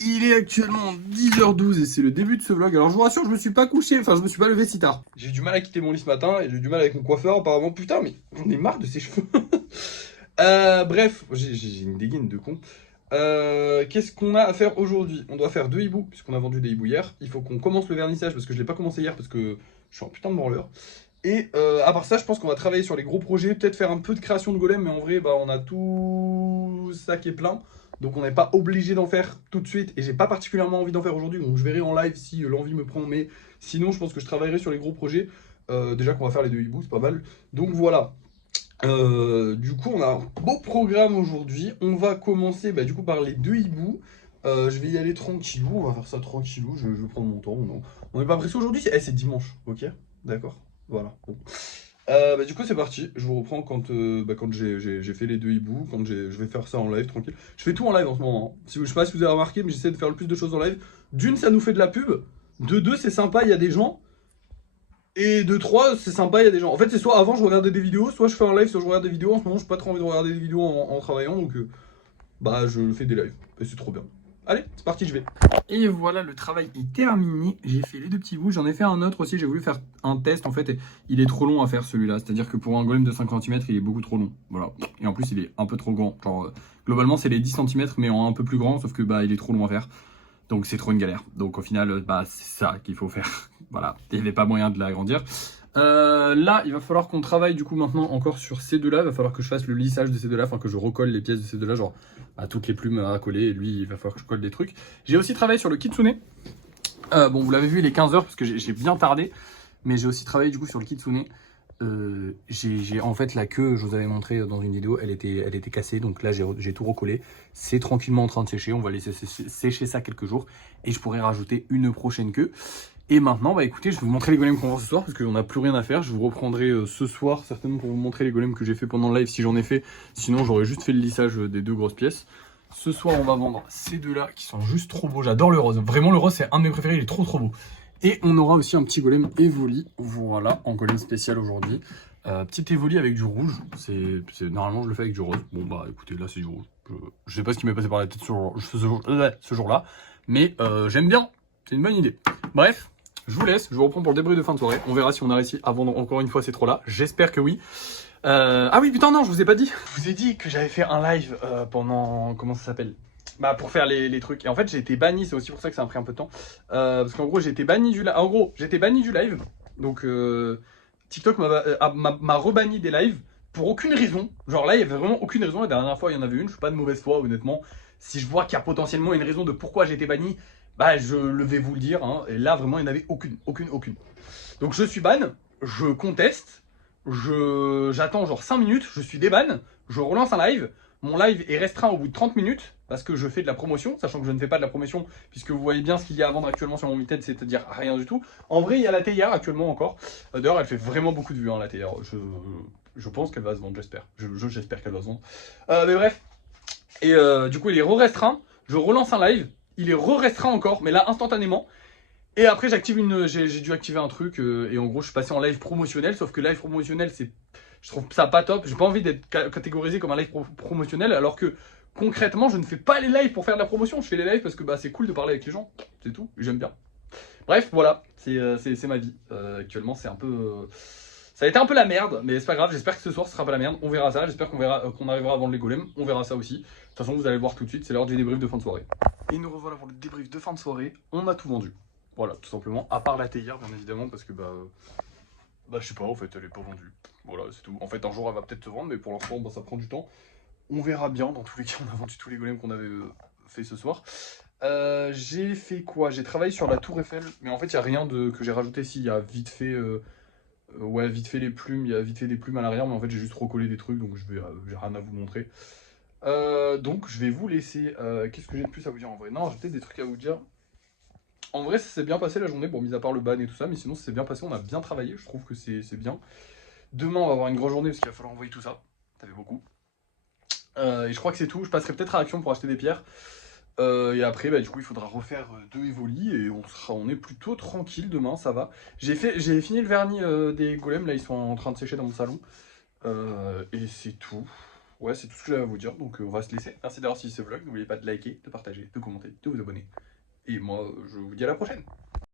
Il est actuellement 10h12 et c'est le début de ce vlog. Alors je vous rassure, je me suis pas couché, enfin je me suis pas levé si tard. J'ai eu du mal à quitter mon lit ce matin et j'ai eu du mal avec mon coiffeur apparemment. Putain, mais j'en ai marre de ses cheveux. Bref, j'ai une dégaine de con. Qu'est-ce qu'on a à faire aujourd'hui? On doit faire 2 hiboux, puisqu'on a vendu des hiboux hier. Il faut qu'on commence le vernissage parce que je l'ai pas commencé hier parce que je suis un putain de branleur. Et à part ça, je pense qu'on va travailler sur les gros projets, peut-être faire un peu de création de golem, mais en vrai, bah, on a tout ça qui est plein. Donc on n'est pas obligé d'en faire tout de suite. Et j'ai pas particulièrement envie d'en faire aujourd'hui. Donc je verrai en live si l'envie me prend. Mais sinon, je pense que je travaillerai sur les gros projets. Déjà qu'on va faire les 2 hiboux, c'est pas mal. Donc voilà. Du coup, on a un beau programme aujourd'hui. On va commencer du coup par les 2 hiboux. Je vais y aller tranquillou. On va faire ça tranquillou. Je vais prendre mon temps. On n'est pas pressé aujourd'hui. C'est dimanche. Ok. D'accord. Voilà. Bon. Du coup, c'est parti. Je vous reprends quand j'ai fait les 2 hiboux, je vais faire ça en live tranquille. Je fais tout en live en ce moment, hein. Si, je sais pas si vous avez remarqué, mais j'essaie de faire le plus de choses en live. D'une, ça nous fait de la pub. De deux, c'est sympa, il y a des gens. Et de trois, c'est sympa, il y a des gens. En fait, c'est soit avant je regardais des vidéos, soit je fais un live, soit je regarde des vidéos. En ce moment, j'ai pas trop envie de regarder des vidéos en travaillant, donc je fais des lives. Et c'est trop bien. Allez, c'est parti, je vais. Et voilà, le travail est terminé. J'ai fait les 2 petits bouts. J'en ai fait un autre aussi. J'ai voulu faire un test en fait. Et il est trop long à faire celui-là. C'est-à-dire que pour un golem de 5 centimètres, il est beaucoup trop long. Voilà. Et en plus, il est un peu trop grand. Genre, globalement, c'est les 10 centimètres, mais en un peu plus grand. Sauf que il est trop long à faire. Donc, c'est trop une galère. Donc, au final, c'est ça qu'il faut faire. Voilà. Il n'y avait pas moyen de l'agrandir. Là, il va falloir qu'on travaille du coup maintenant encore sur ces deux-là. Il va falloir que je fasse le lissage de ces deux-là, enfin que je recolle les pièces de ces deux-là, genre à toutes les plumes à coller. Et lui, il va falloir que je colle des trucs. J'ai aussi travaillé sur le kitsune. Bon, vous l'avez vu, il est 15h parce que j'ai bien tardé. Mais j'ai aussi travaillé du coup sur le kitsune. J'ai en fait la queue, je vous avais montré dans une vidéo, elle était cassée. Donc là, j'ai tout recollé. C'est tranquillement en train de sécher. On va laisser sécher ça quelques jours. Et je pourrai rajouter une prochaine queue. Et maintenant, écoutez, je vais vous montrer les golems qu'on va voir ce soir parce qu'on n'a plus rien à faire. Je vous reprendrai ce soir certainement pour vous montrer les golems que j'ai fait pendant le live si j'en ai fait. Sinon, j'aurais juste fait le lissage des 2 grosses pièces. Ce soir, on va vendre ces deux-là qui sont juste trop beaux. J'adore le rose. Vraiment, le rose, c'est un de mes préférés. Il est trop trop beau. Et on aura aussi un petit golem Evoli. Voilà, en golem spécial aujourd'hui. Petit Evoli avec du rouge. Normalement, je le fais avec du rose. Bon, écoutez, là, c'est du rouge. Je sais pas ce qui m'est passé par la tête ce jour-là. Mais j'aime bien. C'est une bonne idée. Bref. Je vous laisse, je vous reprends pour le débrief de fin de soirée. On verra si on a réussi à vendre encore une fois ces trois-là. J'espère que oui. Ah oui, putain, non, je vous ai pas dit. Je vous ai dit que j'avais fait un live pendant... Comment ça s'appelle? Pour faire les trucs. Et en fait, j'ai été banni, c'est aussi pour ça que ça a pris un peu de temps. Parce qu'en gros, j'ai été banni du live. En gros, j'étais banni du live. Donc, TikTok m'a rebanni des lives pour aucune raison. Genre là, il y avait vraiment aucune raison. La dernière fois, il y en avait une. Je suis pas de mauvaise foi, honnêtement. Si je vois qu'il y a potentiellement une raison de pourquoi j'ai été banni, je vais vous le dire, hein. Et là, vraiment, il n'y en avait aucune. Donc, je suis ban, je conteste, j'attends genre 5 minutes, je suis déban, je relance un live. Mon live est restreint au bout de 30 minutes parce que je fais de la promotion, sachant que je ne fais pas de la promotion, puisque vous voyez bien ce qu'il y a à vendre actuellement sur mon Vinted, c'est-à-dire rien du tout. En vrai, il y a la théière actuellement encore. D'ailleurs, elle fait vraiment beaucoup de vues, hein, la théière. Je pense qu'elle va se vendre, j'espère. J'espère qu'elle va se vendre. Mais bref. Et du coup, il est re-restreint. Je relance un live. Il est re-restreint encore, mais là, instantanément. Et après, j'ai dû activer un truc. Et en gros, je suis passé en live promotionnel. Sauf que live promotionnel, je trouve ça pas top. J'ai pas envie d'être catégorisé comme un live promotionnel. Alors que concrètement, je ne fais pas les lives pour faire de la promotion. Je fais les lives parce que c'est cool de parler avec les gens. C'est tout. J'aime bien. Bref, voilà. C'est ma vie. Actuellement, c'est un peu. Ça a été un peu la merde, mais c'est pas grave, j'espère que ce soir ce sera pas la merde, on verra ça, j'espère qu'on arrivera à vendre les golems, on verra ça aussi. De toute façon vous allez le voir tout de suite, c'est l'heure du débrief de fin de soirée. Et nous revoilà pour le débrief de fin de soirée, on a tout vendu. Voilà, tout simplement, à part la théière bien évidemment, parce que je sais pas, en fait elle est pas vendue. Voilà, c'est tout. En fait un jour elle va peut-être se vendre, mais pour l'instant ça prend du temps. On verra bien, dans tous les cas on a vendu tous les golems qu'on avait fait ce soir. J'ai fait quoi? J'ai travaillé sur la tour Eiffel, mais en fait il n'y a rien que j'ai rajouté ici, il y a vite fait... ouais, vite fait les plumes, il y a vite fait des plumes à l'arrière, mais en fait j'ai juste recollé des trucs, donc j'ai rien à vous montrer. Donc je vais vous laisser. Qu'est-ce que j'ai de plus à vous dire en vrai? Non, j'ai peut-être des trucs à vous dire. En vrai, ça s'est bien passé la journée, bon, mis à part le ban et tout ça, mais sinon ça s'est bien passé, on a bien travaillé, je trouve que c'est bien. Demain, on va avoir une grosse journée parce qu'il va falloir envoyer tout ça. Ça fait beaucoup. Et je crois que c'est tout. Je passerai peut-être à Action pour acheter des pierres. Et après, du coup, il faudra refaire 2 Evoli et on est plutôt tranquille demain, ça va. J'ai fini le vernis des golems, là, ils sont en train de sécher dans mon salon. Et c'est tout. Ouais, c'est tout ce que j'avais à vous dire, donc on va se laisser. Merci d'avoir suivi ce vlog, n'oubliez pas de liker, de partager, de commenter, de vous abonner. Et moi, je vous dis à la prochaine.